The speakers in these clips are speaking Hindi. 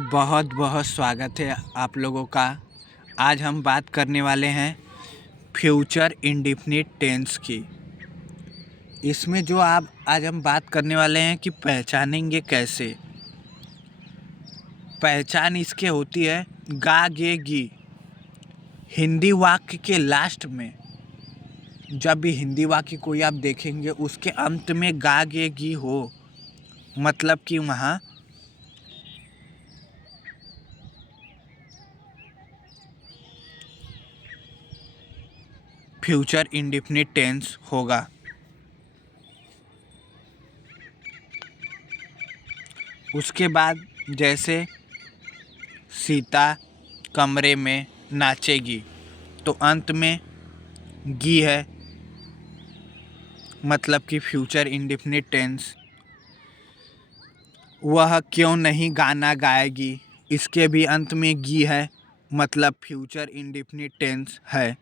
बहुत बहुत स्वागत है आप लोगों का। आज हम बात करने वाले हैं फ्यूचर इंडेफिनिट टेंस की। इसमें जो आप आज हम बात करने वाले हैं कि पहचानेंगे कैसे। पहचान इसके होती है गा गे गी। हिंदी वाक्य के लास्ट में जब भी हिंदी वाक्य कोई आप देखेंगे उसके अंत में गा गे गी हो, मतलब कि वहाँ फ्यूचर इंडेफिनिट टेंस होगा। उसके बाद जैसे सीता कमरे में नाचेगी, तो अंत में गी है, मतलब कि फ्यूचर इंडेफिनिट टेंस। वह क्यों नहीं गाना गाएगी, इसके भी अंत में गी है, मतलब फ्यूचर इंडेफिनिट टेंस है।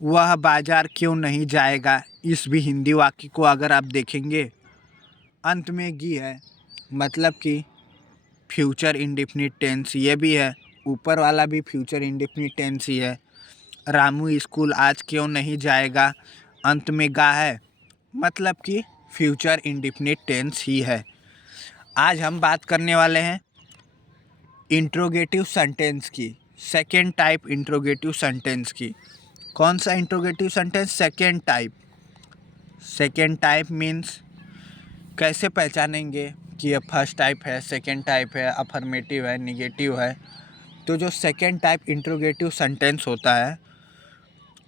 वह बाजार क्यों नहीं जाएगा, इस भी हिंदी वाक्य को अगर आप देखेंगे अंत में गी है, मतलब कि फ्यूचर इंडेफिनिट टेंस ये भी है। ऊपर वाला भी फ्यूचर इंडेफिनिट टेंस ही है। रामू स्कूल आज क्यों नहीं जाएगा, अंत में गा है, मतलब कि फ्यूचर इंडेफिनिट टेंस ही है। आज हम बात करने वाले हैं इंट्रोगेटिव सेंटेंस की, सेकेंड टाइप इंट्रोगेटिव सेंटेंस की। कौन सा interrogative sentence? Second type. Second type means कैसे पहचानेंगे कि ये फर्स्ट टाइप है, सेकेंड टाइप है, अफर्मेटिव है, निगेटिव है। तो जो सेकेंड टाइप इंट्रोगेटिव सेंटेंस होता है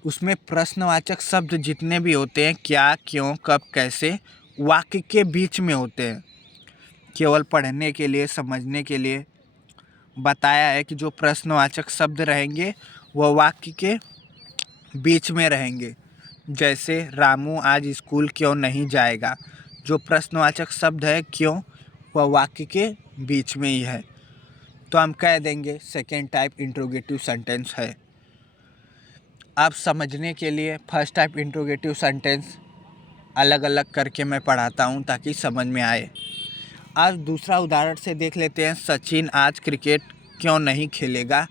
उसमें प्रश्नवाचक शब्द जितने भी होते हैं, क्या, क्यों, कब, कैसे, वाक्य के बीच में होते हैं। केवल पढ़ने के लिए, समझने के लिए बताया है कि जो प्रश्नवाचक शब्द रहेंगे वह वाक्य के बीच में रहेंगे। जैसे रामू आज स्कूल क्यों नहीं जाएगा, जो प्रश्नवाचक शब्द है क्यों, वह वाक्य के बीच में ही है, तो हम कह देंगे सेकेंड टाइप इंट्रोगेटिव सेंटेंस है। आप समझने के लिए फर्स्ट टाइप इंट्रोगेटिव सेंटेंस अलग अलग करके मैं पढ़ाता हूँ ताकि समझ में आए। आज दूसरा उदाहरण से देख लेते हैं। सचिन आज क्रिकेट क्यों नहीं खेलेगा,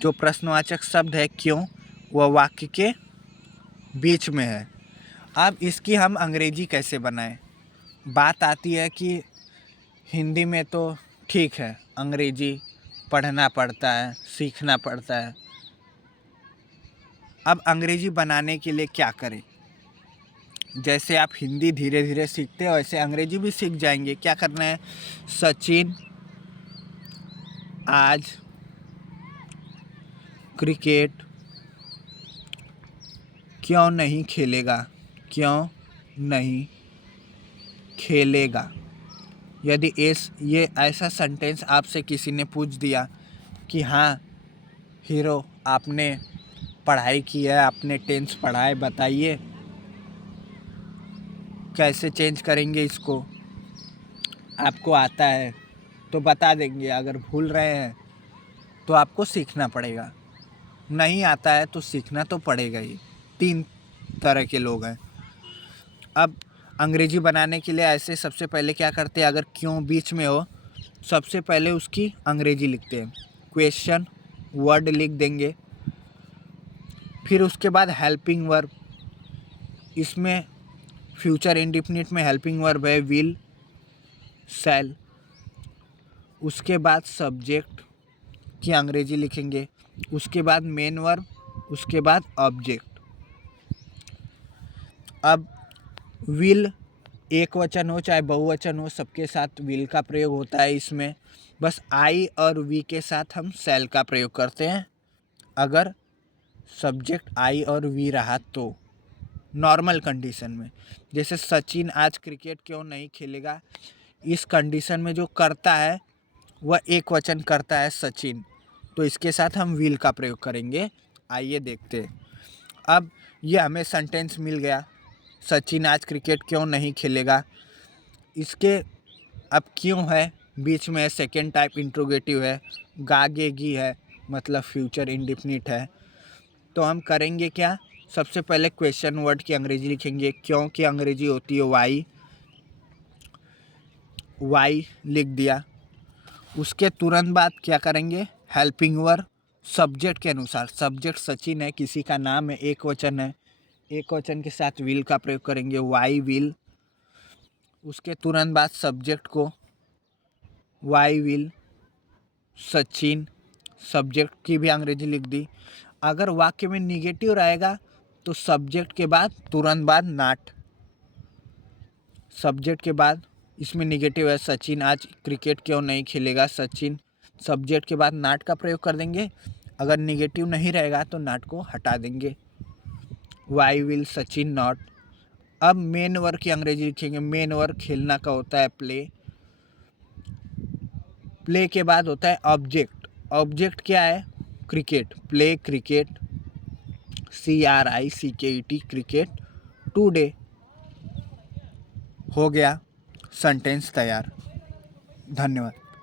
जो प्रश्नवाचक शब्द है क्यों, वह वाक्य के बीच में है। अब इसकी हम अंग्रेजी कैसे बनाएं? बात आती है कि हिंदी में तो ठीक है, अंग्रेजी पढ़ना पड़ता है, सीखना पड़ता है। अब अंग्रेजी बनाने के लिए क्या करें? जैसे आप हिंदी धीरे धीरे सीखते हो वैसे अंग्रेजी भी सीख जाएंगे। क्या करना है? सचिन आज क्रिकेट क्यों नहीं खेलेगा, क्यों नहीं खेलेगा। यदि ये ऐसा सेंटेंस आपसे किसी ने पूछ दिया कि हाँ हीरो आपने पढ़ाई की है, आपने टेंस पढ़ा है, बताइए कैसे चेंज करेंगे इसको, आपको आता है तो बता देंगे। अगर भूल रहे हैं तो आपको सीखना पड़ेगा, नहीं आता है तो सीखना तो पड़ेगा ही। तीन तरह के लोग हैं। अब अंग्रेजी बनाने के लिए ऐसे सबसे पहले क्या करते हैं, अगर क्यों बीच में हो सबसे पहले उसकी अंग्रेजी लिखते हैं, क्वेश्चन वर्ड लिख देंगे। फिर उसके बाद हेल्पिंग वर्ब, इसमें फ्यूचर इंडेफिनिट में हेल्पिंग वर्ब है विल, शैल। उसके बाद सब्जेक्ट की अंग्रेजी लिखेंगे, उसके बाद मेन वर्ब, उसके बाद ऑब्जेक्ट। अब विल एक वचन हो चाहे बहुवचन हो, सबके साथ विल का प्रयोग होता है। इसमें बस आई और वी के साथ हम शैल का प्रयोग करते हैं अगर सब्जेक्ट आई और वी रहा तो, नॉर्मल कंडीशन में। जैसे सचिन आज क्रिकेट क्यों नहीं खेलेगा, इस कंडीशन में जो करता है वह एक वचन करता है सचिन, तो इसके साथ हम विल का प्रयोग करेंगे। आइए देखते हैं। अब ये हमें सेंटेंस मिल गया, सचिन आज क्रिकेट क्यों नहीं खेलेगा। इसके अब क्यों है बीच में, सेकेंड टाइप इंट्रोगेटिव है, गागेगी है, मतलब फ्यूचर इंडेफिनिट है। तो हम करेंगे क्या, सबसे पहले क्वेश्चन वर्ड की अंग्रेजी लिखेंगे। क्यों की अंग्रेजी होती है वाई, वाई लिख दिया। उसके तुरंत बाद क्या करेंगे, हेल्पिंग वर्ब सब्जेक्ट के अनुसार। सब्जेक्ट सचिन है, किसी का नाम है, एक वचन है, एक वचन के साथ विल का प्रयोग करेंगे, वाई विल। उसके तुरंत बाद सब्जेक्ट को वाई विल सचिन, सब्जेक्ट की भी अंग्रेजी लिख दी। अगर वाक्य में निगेटिव रहेगा तो सब्जेक्ट के बाद तुरंत बाद नॉट। सब्जेक्ट के बाद इसमें निगेटिव है, सचिन आज क्रिकेट क्यों नहीं खेलेगा, सचिन। सब्जेक्ट के बाद नॉट का प्रयोग कर देंगे। अगर निगेटिव नहीं रहेगा तो नॉट को हटा देंगे, वाई विल सचिन नॉट। अब मेन वर्ब की अंग्रेजी लिखेंगे। मेन वर्ब खेलना का होता है प्ले। प्ले के बाद होता है ऑब्जेक्ट। ऑब्जेक्ट क्या है, cricket. Play cricket, CRICKET cricket today. हो गया सेंटेंस तैयार। धन्यवाद।